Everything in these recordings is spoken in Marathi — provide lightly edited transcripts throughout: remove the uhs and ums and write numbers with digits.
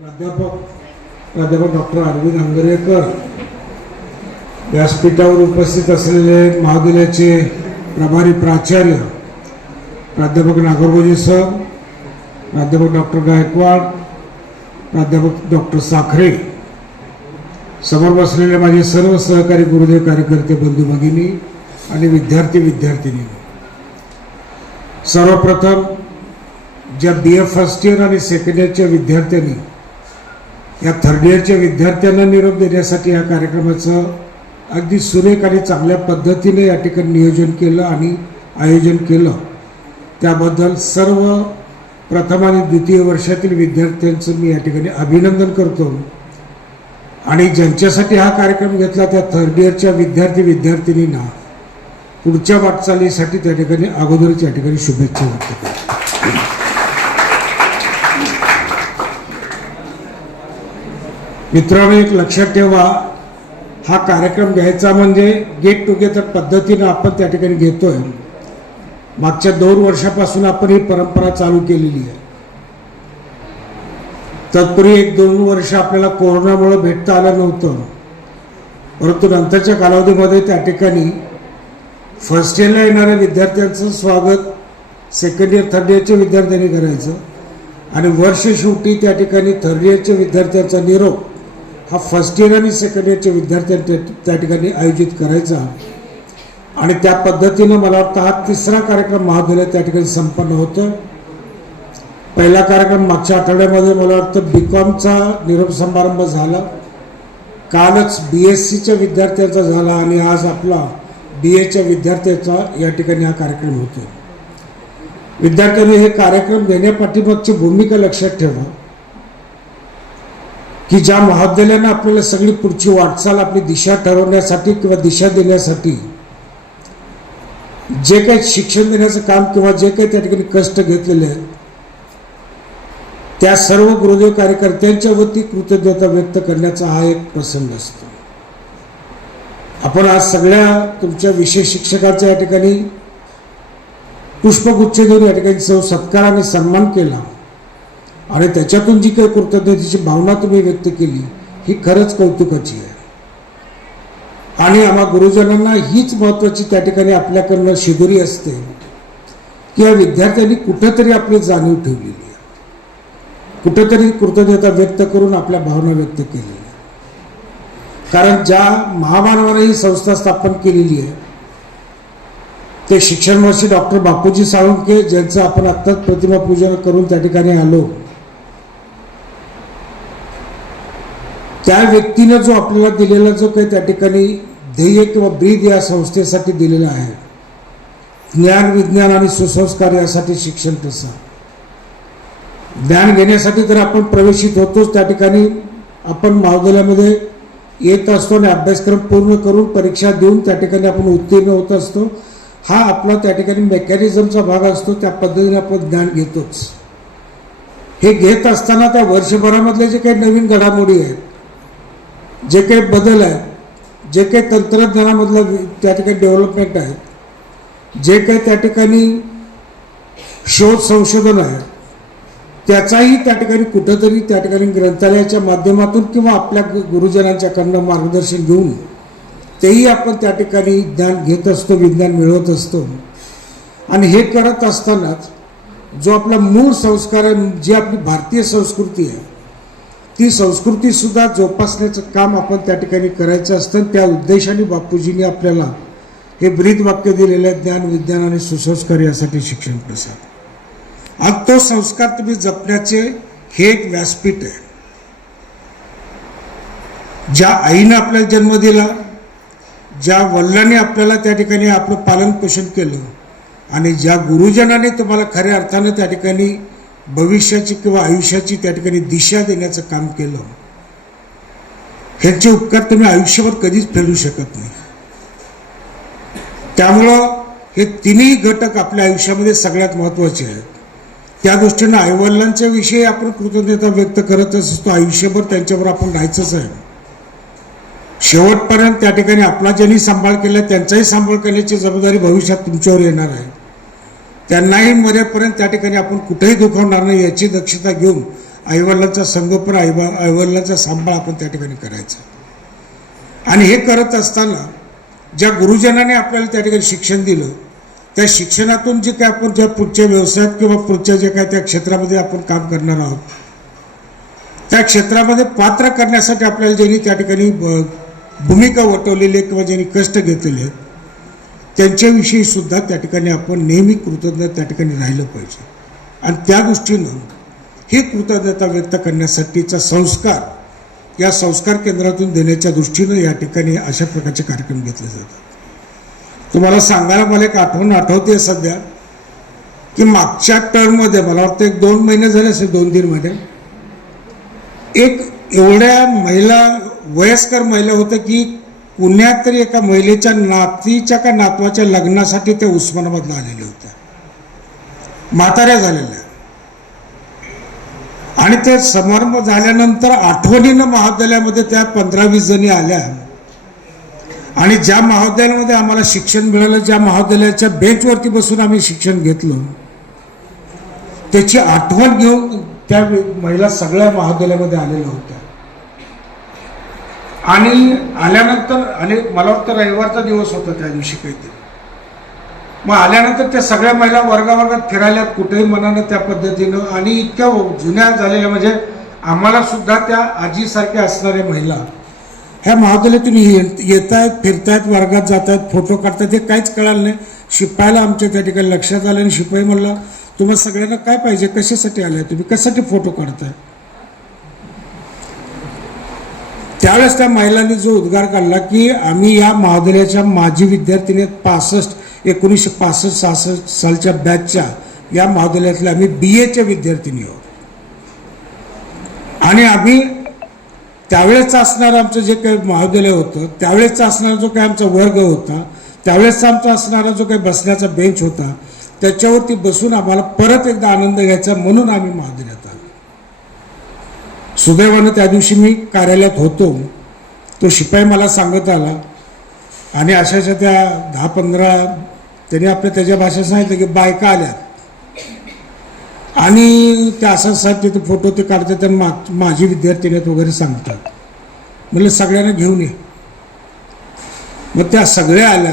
प्राध्यापक डॉक्टर अरविंद हंगरेकर, व्यासपीठावर उपस्थित असलेले महाविद्यालयाचे प्रभारी प्राचार्य प्राध्यापक नागरगोजे सर, प्राध्यापक डॉक्टर गायकवाड, प्राध्यापक डॉक्टर साखरे, समोर बसलेले माझे सर्व सहकारी गुरुदेव, कार्यकर्ते, बंधू भगिनी आणि विद्यार्थिनी, सर्वप्रथम ज्या BA फर्स्ट इयर आणि सेकंड इयरच्या विद्यार्थ्यांनी या थर्ड इयरच्या विद्यार्थ्यांना निरोप देण्यासाठी या कार्यक्रमाचं अगदी सुरेख आणि चांगल्या पद्धतीने या ठिकाणी नियोजन केलं आणि आयोजन केलं, त्याबद्दल सर्व प्रथम आणि द्वितीय वर्षातील विद्यार्थ्यांचं मी या ठिकाणी अभिनंदन करतो. आणि ज्यांच्यासाठी हा कार्यक्रम घेतला त्या थर्ड इयरच्या विद्यार्थींना पुढच्या वाटचालीसाठी त्या ठिकाणी अगोदरच या ठिकाणी शुभेच्छा व्यक्त करतो. मित्रांनो, एक लक्षात ठेवा, हा कार्यक्रम घ्यायचा म्हणजे गेट टुगेदर पद्धतीनं आपण त्या ठिकाणी घेतोय. मागच्या 2 वर्षापासून आपण ही परंपरा चालू केलेली आहे. तत्पूर्वी 1-2 वर्ष आपल्याला कोरोनामुळे भेटता आलं नव्हतं, परंतु नंतरच्या कालावधीमध्ये त्या ठिकाणी फर्स्ट इयरला येणाऱ्या विद्यार्थ्यांचं स्वागत सेकंड इयर थर्ड इयरच्या विद्यार्थ्यांनी करायचं आणि वर्ष शेवटी त्या ठिकाणी थर्ड इयरच्या विद्यार्थ्यांचा निरोप हा फर्स्ट इयर आणि सेकंड इयरच्या विद्यार्थ्यांनी त्या ठिकाणी आयोजित करायचा. आणि त्या पद्धतीनं मला वाटतं हा 3रा कार्यक्रम महाविद्यालयात त्या ठिकाणी संपन्न होतं. पहिला कार्यक्रम मागच्या आठवड्यामध्ये मला वाटतं BComचा निरोप समारंभ झाला, कालच BScच्या विद्यार्थ्यांचा झाला आणि आज आपला BAच्या विद्यार्थ्याचा या ठिकाणी हा कार्यक्रम होतो. विद्यार्थ्यांनी हे कार्यक्रम देण्यापाठीमागची भूमिका लक्षात ठेवा की ज्या महाविद्यालयानं आपल्याला सगळी पुढची वाटचाल, आपली दिशा ठरवण्यासाठी किंवा दिशा देण्यासाठी जे काही शिक्षण देण्याचं काम किंवा जे काही त्या ठिकाणी कष्ट घेतलेले आहेत, त्या सर्व गुरुदेव कार्यकर्त्यांच्या वती कृतज्ञता व्यक्त करण्याचा हा एक प्रसंग असतो. आपण आज सगळ्या तुमच्या विषय शिक्षकांचा या ठिकाणी पुष्पगुच्छ देऊन या ठिकाणी सत्कार आणि सन्मान केला आणि त्याच्यातून जी काही कृतज्ञतेची भावना तुम्ही व्यक्त केली ही खरंच कौतुकाची आहे. आणि आम्हा गुरुजनांना हीच महत्त्वाची त्या ठिकाणी आपल्याकडनं शिदोरी असते की या विद्यार्थ्यांनी कुठंतरी आपली जाणीव ठेवलेली आहे, कुठंतरी कृतज्ञता व्यक्त करून आपल्या भावना व्यक्त केलेल्या. कारण ज्या महामानवाने ही संस्था स्थापन केलेली आहे ते शिक्षणमहर्षी डॉक्टर बापूजी साळुंखे, ज्यांचं आपण आत्ताच प्रतिमा पूजन करून त्या ठिकाणी आलो, त्या व्यक्तीनं जो आपल्याला दिलेला जो काही त्या ठिकाणी ध्येय किंवा ब्रीद या संस्थेसाठी दिलेला आहे, ज्ञान, विज्ञान आणि सुसंस्कार यासाठी शिक्षण प्रसार, ज्ञान घेण्यासाठी तर आपण प्रवेशित होतोच, त्या ठिकाणी आपण महाविद्यालयामध्ये येत असतो आणि अभ्यासक्रम पूर्ण करून परीक्षा देऊन त्या ठिकाणी आपण उत्तीर्ण होत असतो. हा आपला त्या ठिकाणी मेकॅनिझमचा भाग असतो, त्या पद्धतीने आपण ज्ञान घेतोच. हे घेत असताना त्या वर्षभरामधले जे काही नवीन घडामोडी आहेत, जे काही बदल आहेत, जे काही तंत्रज्ञानामधलं त्या ठिकाणी डेव्हलपमेंट आहे, जे काही त्या ठिकाणी शोध संशोधन आहे, त्याचाही त्या ठिकाणी कुठंतरी त्या ठिकाणी ग्रंथालयाच्या माध्यमातून किंवा आपल्या गुरुजनांच्याकडनं मार्गदर्शन घेऊन तेही आपण त्या ठिकाणी ज्ञान घेत असतो, विज्ञान मिळवत असतो. आणि हे करत असतानाच जो आपला मूळ संस्कार आहे, जी आपली भारतीय संस्कृती आहे, ती संस्कृतीसुद्धा जोपासण्याचं काम आपण त्या ठिकाणी करायचं असतं. त्या उद्देशाने बापूजींनी आपल्याला हे ब्रीद वाक्य दिलेलं आहे, ज्ञान, विज्ञान आणि सुसंस्कार यासाठी शिक्षण प्रसार. आज तो संस्कार तुम्ही जपण्याचे हे एक व्यासपीठ आहे. ज्या आईनं आपल्याला जन्म दिला, ज्या वडिलांनी आपल्याला त्या ठिकाणी आपलं पालन पोषण केलं आणि ज्या गुरुजनाने तुम्हाला खऱ्या अर्थानं त्या ठिकाणी भविष्याची किंवा आयुष्याची त्या ठिकाणी दिशा देण्याचं काम केलं, ह्यांचे उपकार तुम्ही आयुष्यभर कधीच फेडू शकत नाही. त्यामुळं हे तिन्ही घटक आपल्या आयुष्यामध्ये सगळ्यात महत्त्वाचे आहेत. त्या दृष्टीनं आईवडिलांच्या विषयी आपण कृतज्ञता व्यक्त करतच असतो. आयुष्यभर त्यांच्यावर आपण राहायचंच आहे. शेवटपर्यंत त्या ठिकाणी आपला ज्यांनी सांभाळ केला त्यांचाही सांभाळ करण्याची जबाबदारी भविष्यात तुमच्यावर येणार आहे. त्यांनाही मरेपर्यंत त्या ठिकाणी आपण कुठेही दुखावणार नाही याची दक्षता घेऊन आईवडिलांचा संगोपन, आईवडिलांचा सांभाळ आपण त्या ठिकाणी करायचा. आणि हे करत असताना ज्या गुरुजनाने आपल्याला त्या ठिकाणी शिक्षण दिलं, त्या शिक्षणातून जे काय आपण ज्या पुढच्या व्यवसायात किंवा पुढच्या जे काय त्या क्षेत्रामध्ये आपण काम करणार आहोत, त्या क्षेत्रामध्ये पात्र करण्यासाठी आपल्याला ज्यांनी त्या ठिकाणी भूमिका वटवलेली आहे किंवा ज्यांनी कष्ट घेतलेले आहेत, त्यांच्याविषयी सुद्धा त्या ठिकाणी आपण नेहमी कृतज्ञ त्या ठिकाणी राहिलं पाहिजे. आणि त्या दृष्टीनं ही कृतज्ञता व्यक्त करण्यासाठीचा संस्कार या संस्कार केंद्रातून देण्याच्या दृष्टीनं या ठिकाणी अशा प्रकारचे कार्यक्रम घेतले जातात. तुम्हाला सांगायला मला एक आठवण आठवते सध्या, की मागच्या टर्ममध्ये मला वाटतं 1-2 महिने झाले असेल, 2-3 महिने, एक एवढ्या महिला, वयस्कर महिला होत्या की पुण्यात तरी एका महिलेच्या नातीच्या का नातवाच्या लग्नासाठी त्या उस्मानाबादला आलेल्या होत्या, म्हाताऱ्या झालेल्या. आणि ते समारंभ झाल्यानंतर आठवणीनं महाविद्यालयामध्ये त्या 15-20 जणी आल्या. आणि ज्या महाविद्यालयामध्ये आम्हाला शिक्षण मिळालं, ज्या महाविद्यालयाच्या बेंचवरती बसून आम्ही शिक्षण घेतलं, त्याची आठवण घेऊन त्या महिला सगळ्या महाविद्यालयामध्ये आलेल्या होत्या. आणि आल्यानंतर, आणि मला वाटतं रविवारचा दिवस होता त्या दिवशी काहीतरी, मग आल्यानंतर त्या सगळ्या महिला वर्गावर्गात फिरायला कुठेही मनानं त्या पद्धतीनं, आणि इतक्या जुन्या झालेल्या, म्हणजे आम्हाला सुद्धा त्या आजीसारख्या असणाऱ्या महिला ह्या महाविद्यालयातून येत आहेत, फिरतायत, वर्गात जात आहेत, फोटो काढतात, हे काहीच कळालं नाही. शिपायाला आमच्या त्या ठिकाणी लक्षात आलं आणि शिपाई म्हणला, तुम्हाला सगळ्यांना काय पाहिजे, कशासाठी आलाय तुम्ही, कशासाठी फोटो काढताय. त्यावेळेस त्या महिलांनी जो उद्गार काढला की आम्ही या महाविद्यालयाच्या माजी विद्यार्थिनी 1965-66 सालच्या बॅचच्या या महाविद्यालयातल्या आम्ही BAच्या विद्यार्थिनी आहोत. आणि आम्ही त्यावेळेस असणारं आमचं जे काही महाविद्यालय होतं, त्यावेळेस असणारा जो काही आमचा वर्ग होता, त्यावेळेस आमचा असणारा जो काही बसण्याचा बेंच होता, त्याच्यावरती बसून आम्हाला परत एकदा आनंद घ्यायचा म्हणून आम्ही महाविद्यालयात आलो. सुदैवानं त्या दिवशी मी कार्यालयात होतो. तो शिपाई मला सांगत आला आणि अशाच्या त्या 10-15 त्यांनी आपल्या त्याच्या भाषेत सांगितलं की बायका आल्यात आणि त्या असं साहेब तिथे फोटो ते काढतात, त्या माझी विद्यार्थिनी वगैरे सांगतात. म्हणलं सगळ्यांना घेऊन ये. मग त्या सगळ्या आल्या,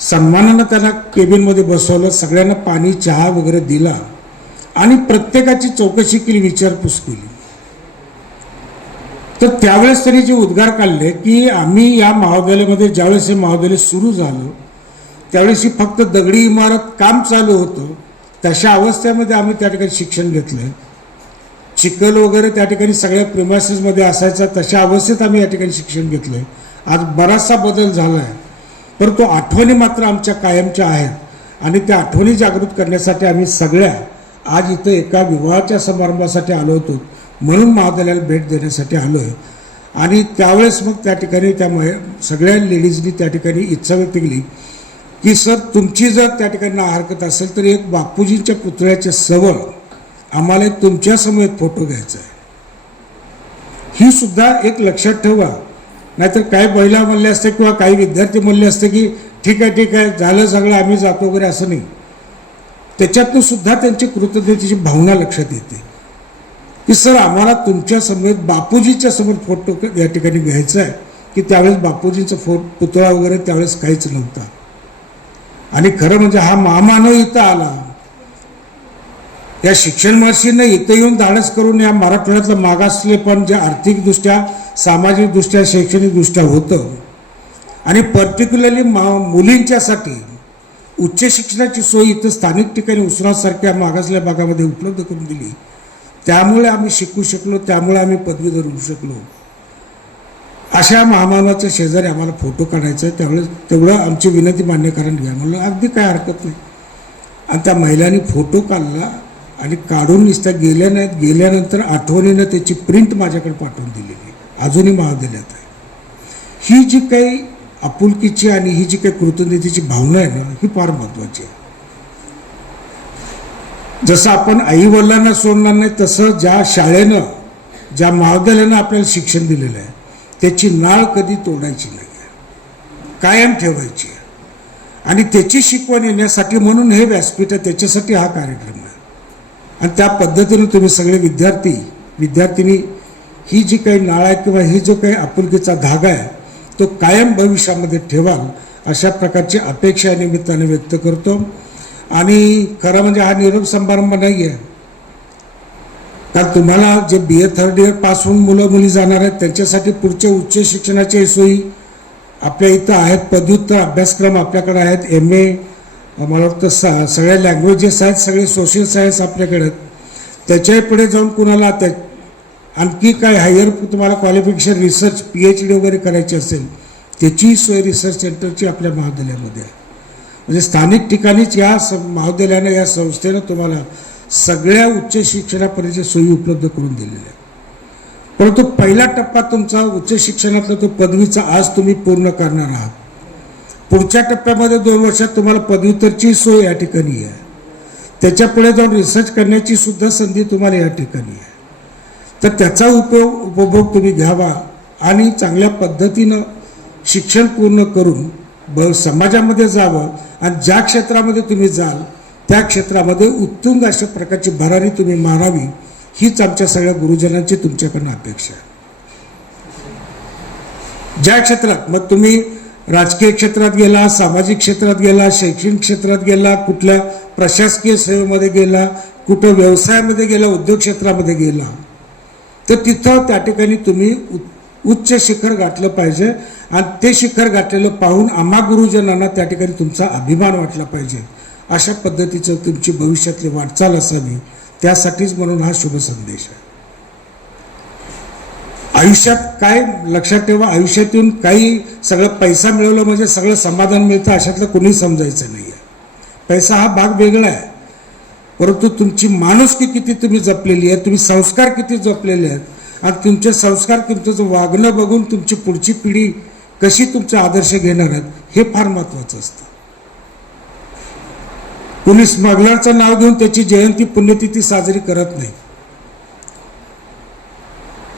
सन्मानानं त्यांना केबिनमध्ये बसवलं, सगळ्यांना पाणी चहा वगैरे दिला आणि प्रत्येकाची चौकशी केली, विचारपूस केली. तर त्यावेळेस त्यांनी जे उद्गार काढले की आम्ही या महाविद्यालयामध्ये ज्यावेळेस हे महाविद्यालय सुरू झालं त्यावेळेस ही फक्त दगडी इमारत काम चालू होतं, तशा अवस्थेमध्ये आम्ही त्या ठिकाणी शिक्षण घेतलं. चिखल वगैरे त्या ठिकाणी सगळ्या प्रिमायसेसमध्ये असायचा, तशा अवस्थेत आम्ही या ठिकाणी शिक्षण घेतलं. आज बराचसा बदल झाला आहे, परंतु आठवणी मात्र आमच्या कायमच्या आहेत आणि त्या आठवणी जागृत करण्यासाठी आम्ही सगळ्या आज इथं एका विवाहाच्या समारंभासाठी आलो होतो, म्हणून महाविद्यालयाला भेट देण्यासाठी आलो आहे. आणि त्यावेळेस मग त्या ठिकाणी त्या सगळ्या लेडीजनी त्या ठिकाणी इच्छा व्यक्त केली की सर तुमची जर त्या ठिकाणी हरकत असेल तर एक बापूजींच्या पुतळ्याच्या जवळ आम्हाला तुमच्या समोर फोटो घ्यायचा आहे. ही सुद्धा एक लक्षात ठेवा, नाहीतर काही महिला म्हणले असते किंवा काही विद्यार्थी म्हणले असते की ठीक आहे झालं सगळं आम्ही जातो वगैरे, असं नाही. त्याच्यातून सुद्धा त्यांची कृतज्ञतेची भावना लक्षात येते की सर आम्हाला तुमच्या समोर बापूजीच्या समोर फोटो या ठिकाणी घ्यायचा आहे, की त्यावेळेस बापूजींचा पुतळा वगैरे त्यावेळेस काहीच नव्हता. आणि खरं म्हणजे हा महामानव इथं आला, या शिक्षण महर्षींना इथं येऊन धाडस करून या मराठवाड्यातलं मागासलेपण जे आर्थिकदृष्ट्या, सामाजिकदृष्ट्या, शैक्षणिकदृष्ट्या होतं आणि पर्टिक्युलरली मुलींच्यासाठी उच्च शिक्षणाची सोय इथं स्थानिक ठिकाणी उस्मानाबादसारख्या मागासलेल्या भागामध्ये उपलब्ध करून दिली. त्यामुळे आम्ही शिकू शकलो, त्यामुळे आम्ही पदवीधर होऊ शकलो. अशा महामानवाच्या शेजारी आम्हाला फोटो काढायचा आहे, त्यावेळेस तेवढं आमची विनंती मान्य करून घ्या. म्हणलं अगदी काय हरकत नाही. आणि त्या महिलांनी फोटो काढला आणि काढून नुसत्या गेल्या नाहीत, गेल्यानंतर आठवणीनं त्याची प्रिंट माझ्याकडे पाठवून दिलेली, अजूनही महाविद्यालयात आहे. ही जी काही आपुलकीची आणि ही जी काही कृतज्ञतेची भावना आहे ना, ही फार महत्त्वाची आहे. जसं आपण आईवडिलांना सोडणार नाही, तसं ज्या शाळेनं, ज्या महाविद्यालयानं आपल्याला शिक्षण दिलेलं आहे त्याची नाळ कधी तोडायची नाही आहे, कायम ठेवायची आहे. आणि त्याची शिकवण येण्यासाठी म्हणून हे व्यासपीठ आहे, त्याच्यासाठी हा कार्यक्रम आहे. आणि त्या पद्धतीने तुम्ही सगळे विद्यार्थिनी ही जी काही नाळ आहे किंवा ही जो काही आपुलकीचा धागा आहे तो कायम भविष्यामध्ये ठेवाल अशा प्रकारची अपेक्षा या निमित्ताने व्यक्त करतो. आणि खरं म्हणजे हा निरोप समारंभ नाही आहे, कारण तुम्हाला जे BA थर्ड इयर पास होऊन मुलं मुली जाणार आहेत त्यांच्यासाठी पुढच्या उच्च शिक्षणाच्या सोयी आपल्या इथं आहेत. पदव्युत्तर अभ्यासक्रम आपल्याकडे आहेत. MA मला वाटतं सगळ्या लँग्वेजेस आहेत, सगळे सोशल सायन्स आपल्याकडे आहेत. त्याच्याही पुढे जाऊन कुणाला आणखी काय हायर तुम्हाला क्वालिफिकेशन रिसर्च PhD वगैरे करायची असेल त्याची सोय रिसर्च सेंटरची आपल्या महाविद्यालयामध्ये आहे. म्हणजे स्थानिक ठिकाणीच या महाविद्यालयानं या संस्थेनं तुम्हाला सगळ्या उच्च शिक्षणापर्यंतच्या सोयी उपलब्ध करून दिलेल्या आहेत. परंतु पहिला टप्पा तुमचा उच्च शिक्षणातला तो पदवीचा आज तुम्ही पूर्ण करणार आहात. पुढच्या टप्प्यामध्ये 2 वर्षात तुम्हाला पदव्युत्तरची सोय या ठिकाणी आहे. त्याच्या पुढे जाऊन रिसर्च करण्याची सुद्धा संधी तुम्हाला या ठिकाणी आहे. तर त्याचा उपभोग तुम्ही घ्यावा आणि चांगल्या पद्धतीनं शिक्षण पूर्ण करून समाजामध्ये जावं आणि ज्या क्षेत्रामध्ये तुम्ही जाल त्या क्षेत्रामध्ये उत्तुंग अशा प्रकारची भरारी तुम्ही मारावी हीच आमच्या सगळ्या गुरुजनांची तुमच्याकडनं अपेक्षा आहे. ज्या क्षेत्रात मग तुम्ही राजकीय क्षेत्रात गेला, सामाजिक क्षेत्रात गेला, शैक्षणिक क्षेत्रात गेला, कुठल्या प्रशासकीय सेवेमध्ये गेला, कुठं व्यवसायामध्ये गेला, उद्योग क्षेत्रामध्ये गेला, तर तिथं त्या ठिकाणी तुम्ही उच्च शिखर गाठलं पाहिजे आणि ते शिखर गाठलेलं पाहून आम्हा गुरुजनांना त्या ठिकाणी तुमचा अभिमान वाटला पाहिजे. अशा पद्धतीचं तुमची भविष्यातली वाटचाल असावी, त्यासाठीच म्हणून हा शुभ संदेश आहे. आयुष्यात काय लक्षात ठेवा, आयुष्यातून काही सगळं पैसा मिळवलं म्हणजे सगळं समाधान मिळतं अशातलं कोणी समजायचं नाही आहे. पैसा हा भाग वेगळा आहे, परंतु तुमची माणुसकी किती तुम्ही जपलेली आहे, तुम्ही संस्कार किती जपलेले आहेत आणि तुमचे संस्कार तुमचं वागणं बघून तुमची पुढची पिढी कशी तुमचा आदर्श घेणार आहेत हे फार महत्त्वाचं असतं. कुणी स्मगलरचं नाव घेऊन त्याची जयंती पुण्यतिथी साजरी करत नाही,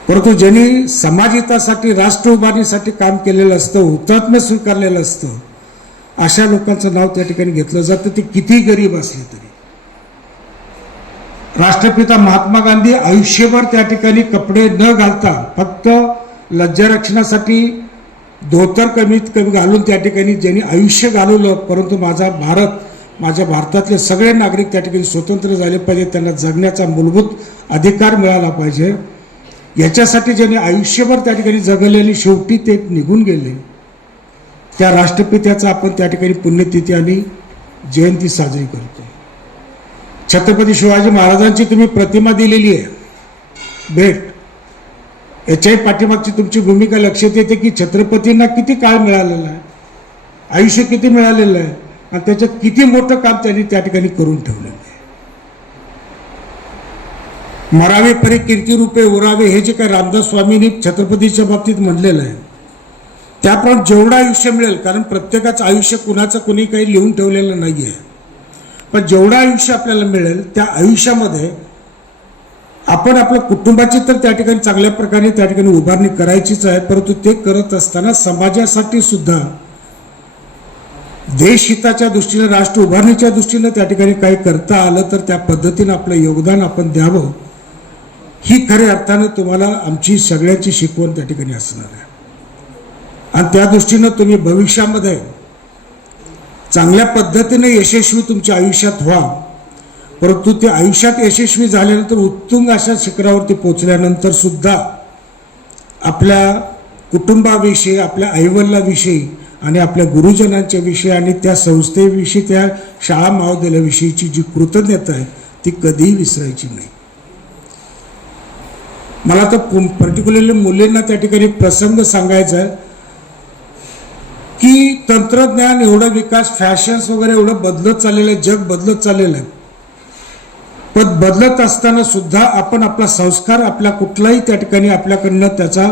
परंतु ज्यांनी समाजहितासाठी राष्ट्र उभारणीसाठी काम केलेलं असतं, हुतात्म्य स्वीकारलेलं असतं, अशा लोकांचं नाव त्या ठिकाणी घेतलं जातं, ते किती गरीब असले तरी. राष्ट्रपिता महात्मा गांधी आयुष्यभर त्या ठिकाणी कपडे न घालता फक्त लज्जारक्षणासाठी धोतर कमीत कमी घालून त्या ठिकाणी ज्यांनी आयुष्य घालवलं, परंतु माझ्या भारतातले सगळे नागरिक त्या ठिकाणी स्वतंत्र झाले पाहिजे, त्यांना जगण्याचा मूलभूत अधिकार मिळाला पाहिजे, याच्यासाठी ज्यांनी आयुष्यभर त्या ठिकाणी जगलेली शेवटी ते निघून गेले, त्या राष्ट्रपित्याचा आपण त्या ठिकाणी पुण्यतिथी आणि जयंती साजरी करतो. छत्रपती शिवाजी महाराजांची तुम्ही प्रतिमा दिलेली आहे भेट, याच्याही पाठीमागची तुमची भूमिका लक्षात येते की छत्रपतींना किती काळ मिळालेला आहे, आयुष्य किती मिळालेलं आहे आणि त्याच्यात किती मोठं काम त्यांनी त्या ठिकाणी करून ठेवलेलं आहे. मरावे परी कीर्ती रूपे उरावे हे जे काही रामदास स्वामींनी छत्रपतीच्या बाबतीत म्हणलेलं आहे त्याप्रमाणे जेवढं आयुष्य मिळेल, कारण प्रत्येकाचं आयुष्य कुणाचं कुणी काही लिहून ठेवलेलं नाही आहे, पण जेवढं आयुष्य आपल्याला मिळेल त्या आयुष्यामध्ये आपण आपल्या कुटुंबाची तर त्या ठिकाणी चांगल्या प्रकारे त्या ठिकाणी उभारणी करायचीच आहे, परंतु ते करत असताना समाजासाठी सुद्धा देशहिताच्या दृष्टीने राष्ट्र उभारणीच्या दृष्टीने त्या ठिकाणी काही करता आलं तर त्या पद्धतीनं आपलं योगदान आपण द्यावं, ही खऱ्या अर्थानं तुम्हाला आमची सगळ्यांची शिकवण त्या ठिकाणी असणार आहे. आणि त्या दृष्टीनं तुम्ही भविष्यामध्ये चांगल्या पद्धतीने यशस्वी तुमच्या आयुष्यात व्हा, परंतु ते आयुष्यात यशस्वी झाल्यानंतर उत्तुंग अशा शिखरावरती पोचल्यानंतर सुद्धा आपल्या कुटुंबाविषयी, आपल्या आईवडिलाविषयी आणि आपल्या गुरुजनांच्या विषयी आणि त्या संस्थेविषयी, त्या शाळा महाविद्यालयाविषयीची जी कृतज्ञता आहे ती कधीही विसरायची नाही. मला तर पर्टिक्युलरली मुलींना त्या ठिकाणी प्रसंग सांगायचा आहे की तंत्रज्ञान एवढं विकास, फॅशन्स वगैरे एवढं बदलत चाललेलं आहे, जग बदलत चाललेलं आहे, पण बदलत असताना सुद्धा आपण आपला संस्कार, आपला कुठलाही त्या ठिकाणी आपल्याकडनं त्याचा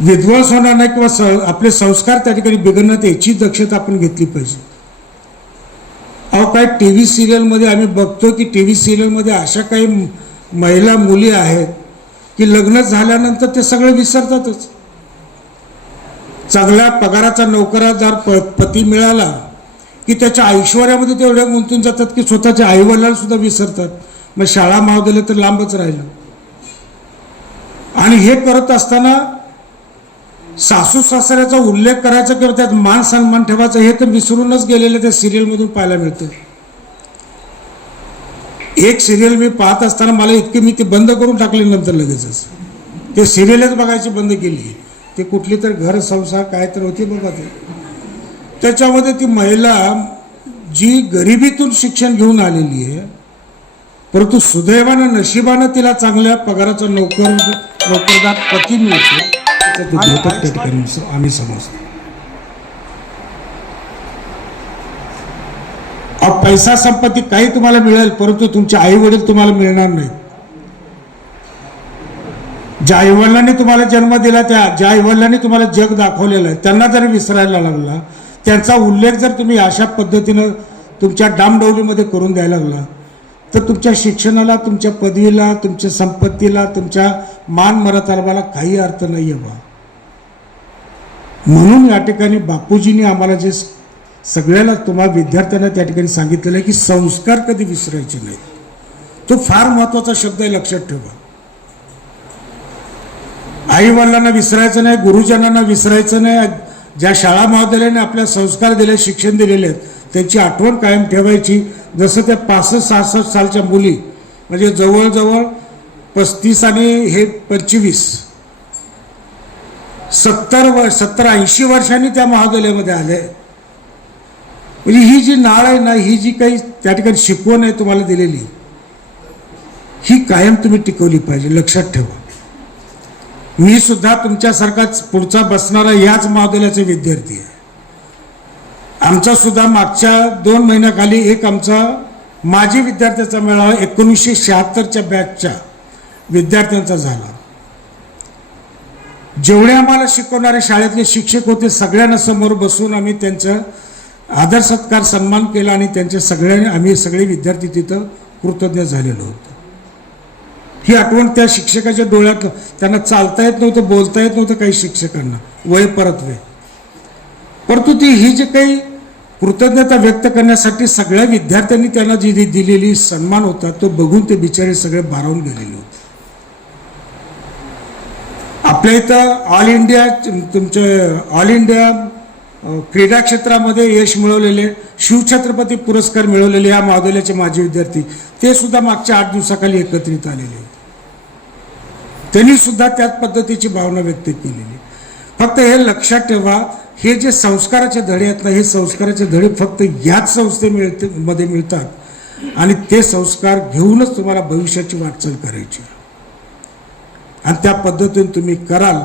विध्वंस होणार नाही किंवा आपले संस्कार त्या ठिकाणी बिघडणार याची दक्षता आपण घेतली पाहिजे. अहो काय TV सिरियलमध्ये आम्ही बघतो की TV सिरियलमध्ये अशा काही महिला मुली आहेत की लग्न झाल्यानंतर ते सगळं की त्याच्या ऐश्वर्यामध्ये ते एवढ्या गुंतून जातात की स्वतःच्या आईवडिलांना सुद्धा विसरतात. मग शाळा महाविद्यालय तर लांबच राहिलं. आणि हे करत असताना सासू सासऱ्याचा उल्लेख करायचा किंवा त्यात मान सन्मान ठेवायचा हे तर विसरूनच गेलेले त्या सिरियलमधून पाहायला मिळतं. एक सिरियल मी पाहत असताना मला इतके मी ते बंद करून टाकले नंतर लगेचच. ते सिरियलच बघायची बंद केली. ते कुठली तर घर संसार काय तर होती बघा ते. त्याच्यामध्ये ती महिला जी गरिबीतून शिक्षण घेऊन आलेली आहे, परंतु सुदैवानं नशिबानं तिला चांगल्या पगाराचा नोकरदार पती मिळतो. त्या ठिकाणी आम्ही समजतो. पैसा संपत्ती काही तुम्हाला मिळेल, परंतु तुमचे आई वडील तुम्हाला मिळणार नाहीत. ज्या आईवडिलांनी तुम्हाला जन्म दिला, ज्या आईवडिलांनी तुम्हाला जग दाखवलेलं आहे, त्यांना जर विसरायला लागला, त्यांचा उल्लेख जर तुम्ही अशा पद्धतीनं तुमच्या डामडौलीमध्ये करून द्यायला लागला, तर तुमच्या शिक्षणाला, तुमच्या पदवीला, तुमच्या संपत्तीला, तुमच्या मान मर्यादेला काही अर्थ नाही आहे बा. म्हणून या ठिकाणी बापूजींनी आम्हाला जे सगळ्याला तुम्हाला विद्यार्थ्यांना त्या ठिकाणी सांगितलेलं आहे की संस्कार कधी विसरायचे नाही. तो फार महत्वाचा शब्द आहे, लक्षात ठेवा. आई वडिलांना विसरायचं नाही, गुरुजनांना विसरायचं नाही. ज्या शाळा महाविद्यालयाने आपल्या संस्कार दिले, शिक्षण दिलेले आहेत, त्यांची आठवण कायम ठेवायची. जसं त्या 65-66 सालच्या मुली म्हणजे जवळजवळ 35 आणि हे 25 70-80 वर्षांनी त्या महाविद्यालयामध्ये आले. म्हणजे ही जी नाळ आहे ना, ही जी काही त्या ठिकाणी शिकवण आहे तुम्हाला दिलेली, ही कायम तुम्ही टिकवली पाहिजे. लक्षात ठेवा. मी सुद्धा तुमच्यासारखाच पुढचा बसणारा याच महाविद्यालयाचे विद्यार्थी आहे. आमचा सुद्धा मागच्या 2 महिन्याखाली एक आमचा माजी विद्यार्थ्याचा मेळावा 1976च्या बॅचच्या विद्यार्थ्यांचा झाला. जेवढे आम्हाला शिकवणारे शाळेतले शिक्षक होते, सगळ्यांना समोर बसून आम्ही त्यांचा आदर सत्कार सन्मान केला आणि त्यांच्या आम्ही सगळे विद्यार्थी तिथं कृतज्ञ झालेलो होतो. ही आठवण त्या शिक्षकाच्या डोळ्यात. त्यांना चालता येत नव्हतं, बोलता येत नव्हतं काही शिक्षकांना, वय परत्वे. परंतु ती ही जी काही कृतज्ञता व्यक्त करण्यासाठी सगळ्या विद्यार्थ्यांनी त्यांना जी दिलेली सन्मान होता, तो बघून ते बिचारे सगळे भारावून गेलेले होते. आपल्या इथं ऑल इंडिया क्रीडा क्षेत्रामध्ये यश मिळवलेले, शिवछत्रपती पुरस्कार मिळवलेले या महाविद्यालयाचे माजी विद्यार्थी, ते सुद्धा मागच्या 8 दिवसाखाली एकत्रित आलेले होते. त्यांनी सुद्धा त्याच पद्धतीची भावना व्यक्त केलेली. फक्त हे लक्षात ठेवा, हे जे संस्काराचे धडे आहेत ना, हे संस्काराचे धडे फक्त याच संस्थेमध्ये मिळतात आणि ते संस्कार घेऊनच तुम्हाला भविष्याची वाटचाल करायची आणि त्या पद्धतीने तुम्ही कराल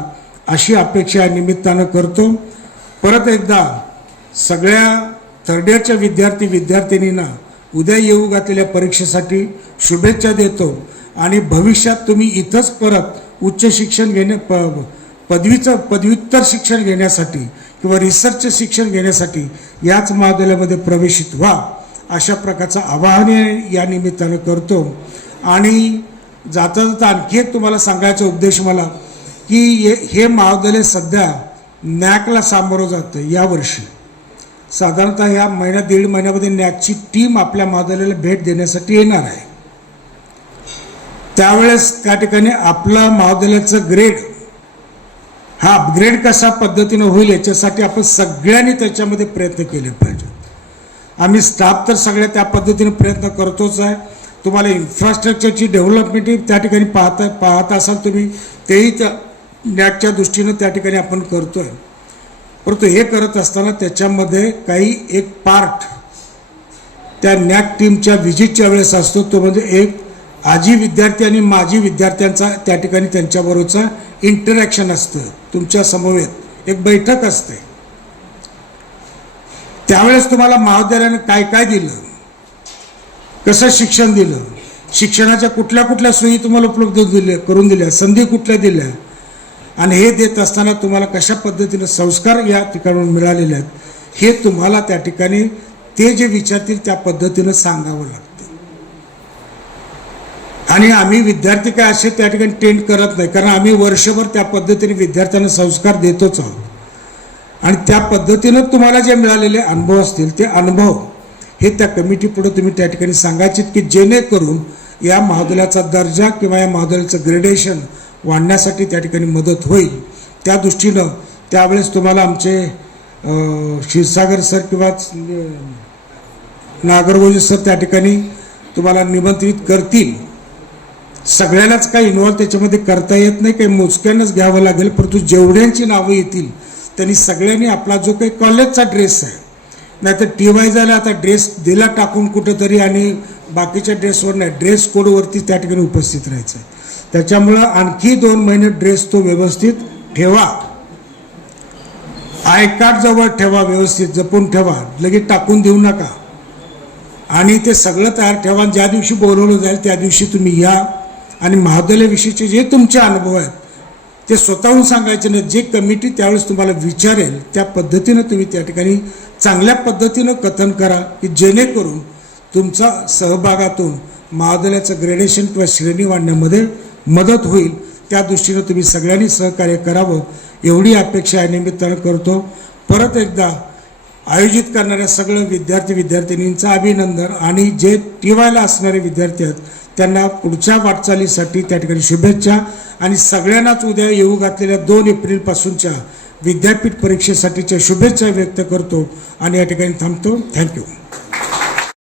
अशी अपेक्षा या निमित्तानं करतो. परत एकदा सगळ्या थर्ड इयरच्या विद्यार्थ्यांना उद्या येऊ घातलेल्या परीक्षेसाठी शुभेच्छा देतो आणि भविष्यात तुम्ही इथंच परत उच्च शिक्षण पदव्युत्तर शिक्षण घेण्यासाठी किंवा रिसर्च शिक्षण घेण्यासाठी याच महाविद्यालयामध्ये प्रवेशित व्हा, अशा प्रकारचं आवाहन या निमित्तानं करतो. आणि जाता जाता आणखी एक तुम्हाला सांगायचा उद्देश मला की हे महाविद्यालय सध्या नॅकला सामोरं जातं. यावर्षी साधारणतः या महिन्यात 1.5 महिन्यामध्ये नॅकची टीम आपल्या महाविद्यालयाला भेट देण्यासाठी येणार आहे. त्यावेळेस त्या ठिकाणी आपला महाविद्यालयाचं ग्रेड हा अपग्रेड कशा पद्धतीनं होईल याच्यासाठी आपण सगळ्यांनी त्याच्यामध्ये प्रयत्न केले पाहिजेत. आम्ही स्टाफ तर सगळ्या त्या पद्धतीने प्रयत्न करतोच आहे. तुम्हाला इन्फ्रास्ट्रक्चरची डेव्हलपमेंट त्या ठिकाणी पाहत असाल तुम्ही, तेही त्या नॅकच्या दृष्टीनं त्या ठिकाणी आपण करतोय. परंतु हे करत असताना त्याच्यामध्ये काही एक पार्ट त्या नॅक टीमच्या व्हिजिटच्या वेळेस असतो, तो म्हणजे एक आजी विद्यार्थी आणि माजी विद्यार्थ्यांचा त्या ठिकाणी त्यांच्याबरोबरचा इंटरॅक्शन असतं. तुमच्या समवेत एक बैठक असते. त्यावेळेस तुम्हाला महाविद्यालयाने काय काय दिलं, कसं शिक्षण दिलं, शिक्षणाच्या कुठल्या कुठल्या सोयी तुम्हाला उपलब्ध करून दिल्या, संधी कुठल्या दिल्या आणि हे देत असताना तुम्हाला कशा पद्धतीने संस्कार या ठिकाणून मिळालेले आहेत, हे तुम्हाला त्या ठिकाणी ते जे विचारतील त्या पद्धतीनं सांगावं लागतं. आणि आम्ही विद्यार्थी काय असे त्या ठिकाणी टेंड करत नाही, कारण आम्ही वर्षभर त्या पद्धतीने विद्यार्थ्यांना संस्कार देतोच आहोत. आणि त्या पद्धतीनं तुम्हाला जे मिळालेले अनुभव असतील ते अनुभव हे त्या कमिटीपुढे तुम्ही त्या ठिकाणी सांगायचे की जेणेकरून या महाविद्यालयाचा दर्जा किंवा या महाविद्यालयाचं ग्रेडेशन वाढण्यासाठी त्या ठिकाणी मदत होईल. त्या दृष्टीनं त्यावेळेस तुम्हाला आमचे क्षीरसागर सर किंवा नागरगोजे सर त्या ठिकाणी तुम्हाला निमंत्रित करतील. सगळ्यांनाच काही इन्व्हॉल्व त्याच्यामध्ये करता येत नाही, काही मोजक्यांनाच घ्यावं लागेल, परंतु जेवढ्यांची नावं येतील त्यांनी सगळ्यांनी आपला जो काही कॉलेजचा ड्रेस आहे, नाहीतर TY झाला आता ड्रेस दिला टाकून कुठंतरी आणि बाकीच्या ड्रेसवर नाही, ड्रेस कोडवरती त्या ठिकाणी उपस्थित राहायचं आहे. त्याच्यामुळं आणखी 2 महिने ड्रेस तो व्यवस्थित ठेवा, आय कार्ड जवळ ठेवा, व्यवस्थित जपून ठेवा, लगेच टाकून देऊ नका आणि ते सगळं तयार ठेवा. ज्या दिवशी बोलवलं जाईल त्या दिवशी तुम्ही या आणि महाविद्यालयाविषयीचे जे तुमचे अनुभव आहेत ते स्वतःहून सांगायचे नाही. जे कमिटी त्यावेळेस तुम्हाला विचारेल त्या पद्धतीनं तुम्ही त्या ठिकाणी चांगल्या पद्धतीनं कथन करा की जेणेकरून तुमचा सहभागातून महाविद्यालयाचं ग्रेडेशन किंवा श्रेणी वाढण्यामध्ये मदत होईल. त्या दृष्टीनं तुम्ही सगळ्यांनी सहकार्य करावं एवढी अपेक्षा या निमित्तानं करतो. परत एकदा आयोजित करणाऱ्या सगळं विद्यार्थिनींचं अभिनंदन आणि जे TYला असणारे विद्यार्थी आहेत त्यांना पुढच्या वाटचालीसाठी त्या ठिकाणी शुभेच्छा आणि सगळ्यांनाच उद्या येऊ घातलेल्या 2 एप्रिलपासूनच्या विद्यापीठ परीक्षेसाठीच्या शुभेच्छा व्यक्त करतो आणि या ठिकाणी थांबतो. थँक्यू.